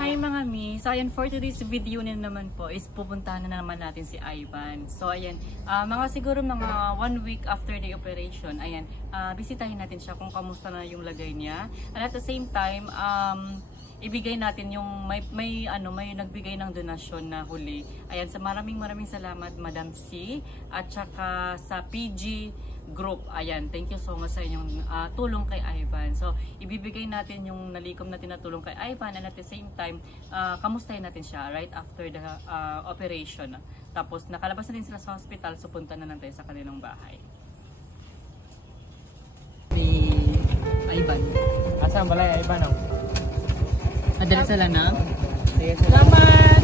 Hi mga mi! So ayan, for today's video na naman po is pupuntahan na naman natin si Ivan. So ayan, mga siguro mga 1 week after the operation, ayan, bisitahin natin siya kung kamusta na yung lagay niya. And at the same time, ibigay natin yung may nagbigay ng donasyon na huli. Ayan, sa maraming salamat Madam C at saka sa PG Group. Ayan, thank you so much sa inyong tulong kay Ivan. So, ibibigay natin yung nalikom natin na tulong kay Ivan, and at the same time, kamustahin natin siya right after the operation. Tapos, nakalabas na din sila sa hospital, so punta na lang tayo sa kanilang bahay. Si Ivan. Asan balay Ivan ang? Adala sila na? Salamat!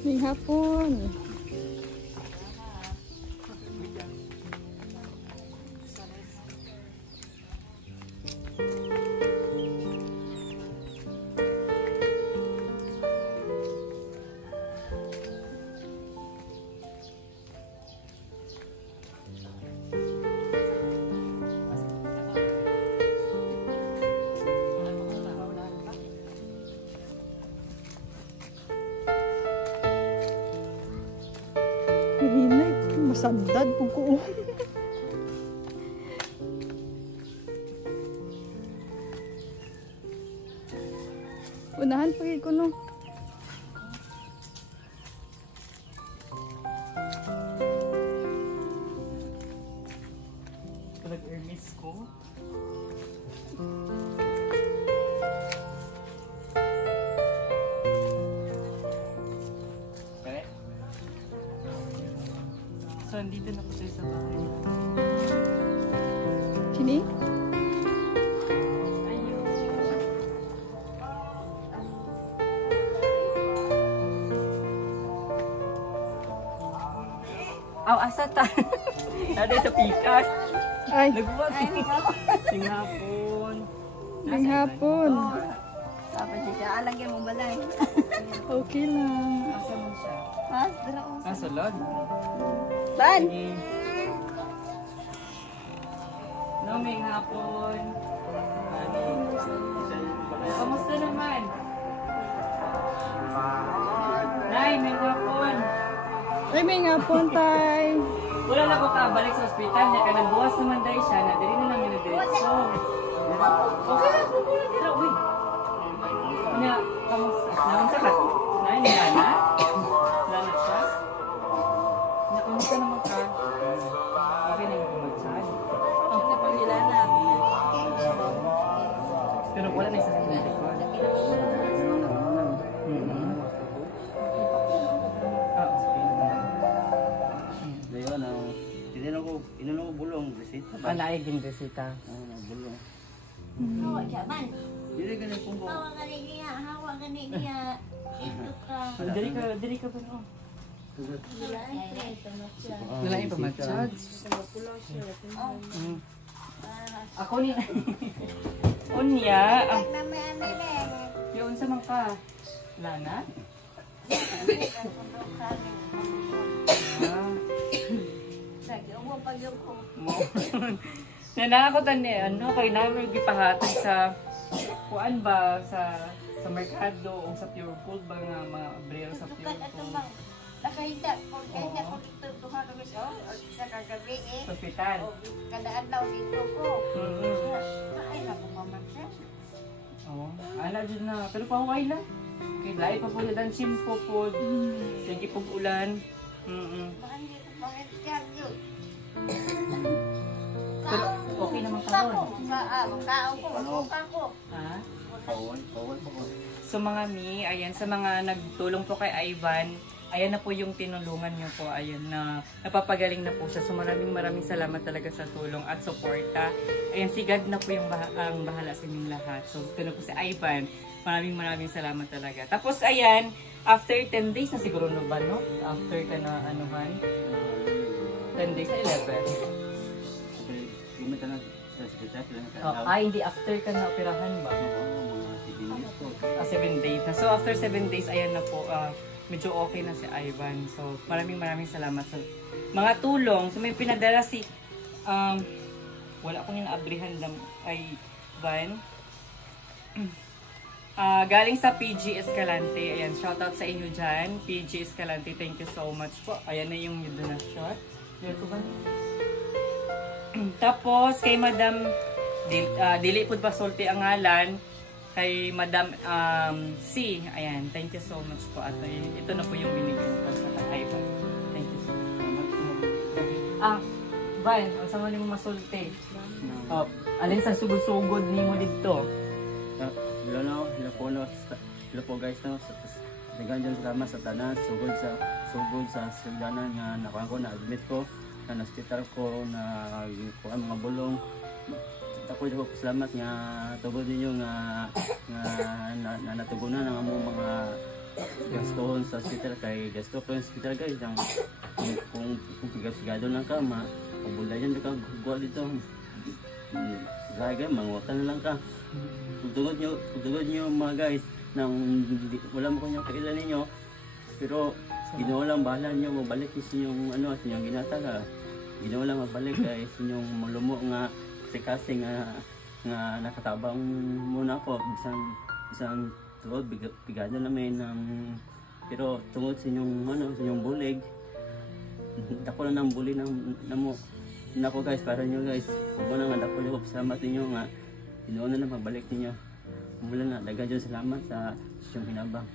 May hapon. Hinay, masandad po ko. Unahan pa ko no. Nag-ermis ko. So, andito na po tayo sa bahay. Sini? Ayun. Aw, asa ta? Nada sa pikas. Ay, Nagbuwag. Singhapon. may hapon. Tapos siya, alagyan mo balay. Okay lang. Asa mo siya? Mas, dara ko. Asa lod? Ban! Sige. No, may hapon. Kamusta naman? Nay, may hapon. Ay, may hapon, tay. Wala na ko kabalik sa ospital niya. Kanang buwas naman dahil siya. Nadiri na namin na diretso. Okay lang, kukulang dira. Uy. Niya, kamusta? Naunsa ka? Nay, nilana? Nilana siya? Niya, kamusta naman ka? Okay na yung kumatsad. Ang napagila na. Pero wala na isa sa clinic ko. Inuno ko bulong, resita ba? Alaig yung resita. Oo, bulong. Hawa siya, ban. Dili ka na pumbo. Hawa ka na niya, hawa ka na niya. Ito ka. Dili ka ba no? Wala Wala yung pamatsad. Ako ni... Unya. Yun sa mga ka. Lana? Nanakakutan ni ano, kay namin gipahatag sa kuan ba sa merkado o sa Pure Gold ba nga mga brero sa Pure Gold. Nakahita ko dito duha ka gusto sa kagabi eh. Sa ospital. Kada adlaw dito ko. Ay na ko mamatsa. Oo. Ala dyan na. Pero pahuway lang. Kay lahi pa po na simpo po. Sige pag ulan. Baka hindi ko pangityan yun. Pero okay naman ka ron. Kaon ko, magbuka ko. Ha? Pawal pa ko. So mga mi, ayan, sa mga nagtulong po kay Ivan, ayan na po yung tinulungan niyo po. Ayan na napapagaling na po siya. So maraming salamat talaga sa tulong at suporta. Ayan, si God na po yung ang bahala sa inyong lahat. So ito na po si Ivan. Maraming salamat talaga. Tapos ayan, after 10 days na siguro no ba, no? After ka na anuhan, 10 days na 11. Kumita na sa hospital. Hindi after ka na operahan ba? Mga 7 days po. 7 days na. So after 7 days, ayan na po, medyo okay na si Ivan. So maraming salamat sa mga tulong. So may pinadala si, wala akong inaabrihan lang kay Ivan. Galing sa PG Escalante. Ayan, shoutout sa inyo dyan. PG Escalante, thank you so much po. Ayan na yung donation. Dito ba? Tapos kay Madam dili pud pasulti ang ngalan kay Madam C. Ayan, thank you so much po at ito na po yung binigay ko sa Ivan. Thank you so much. Van, ang sama nimo masulti. Alin sa sugod-sugod nimo didto? Hello po guys no. Dagan dyan salamat sa tanan sugod sa sildanan nga nakuha ko na admit ko na hospital ko na kuha mga bulong. Ako ko salamat nga tugod ninyo nga natugunan ang among mga gaston sa hospital kay gasto ko sa hospital guys kung sigado lang ka kung bulayan ka gwa dito lagi mangutan na lang ka tugod nyo mga guys nang wala mo kanyang kailan ninyo pero ginawa lang bahala nyo mabalik sa inyong sinyong ginataga ginawa lang mabalik kay sinyong malumo nga kasi nga nakatabang muna ako isang tuod bigada namin ng pero tungod sa inyong bulig dako na ng buli namo nako guys para nyo guys huwag na nga dako nyo salamat ninyo nga ginawa na lang mabalik ninyo mula na dagan dyan salamat sa inyong hinabang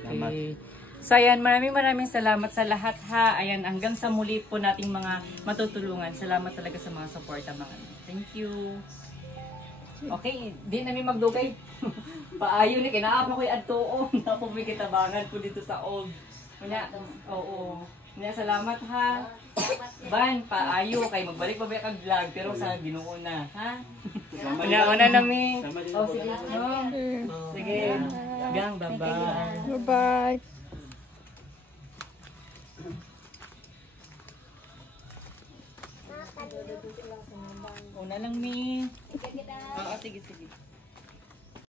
salamat. Okay. So ayan, maraming salamat sa lahat ha. Ayan, hanggang sa muli po nating mga matutulungan. Salamat talaga sa mga suporta mga. Thank you. Okay, di namin magdugay. Paayo ni kinaap na ko adtuon. Napo may kitabangan po dito sa old. Kunya, oo. Kunya, salamat ha. Ban, paayo kay magbalik pa ba kag vlog pero sa Ginoo na, ha? Una nami. Oh, sige. Sige. Gang, bye-bye. Bye-bye. Una lang, Mi. Oo, sige.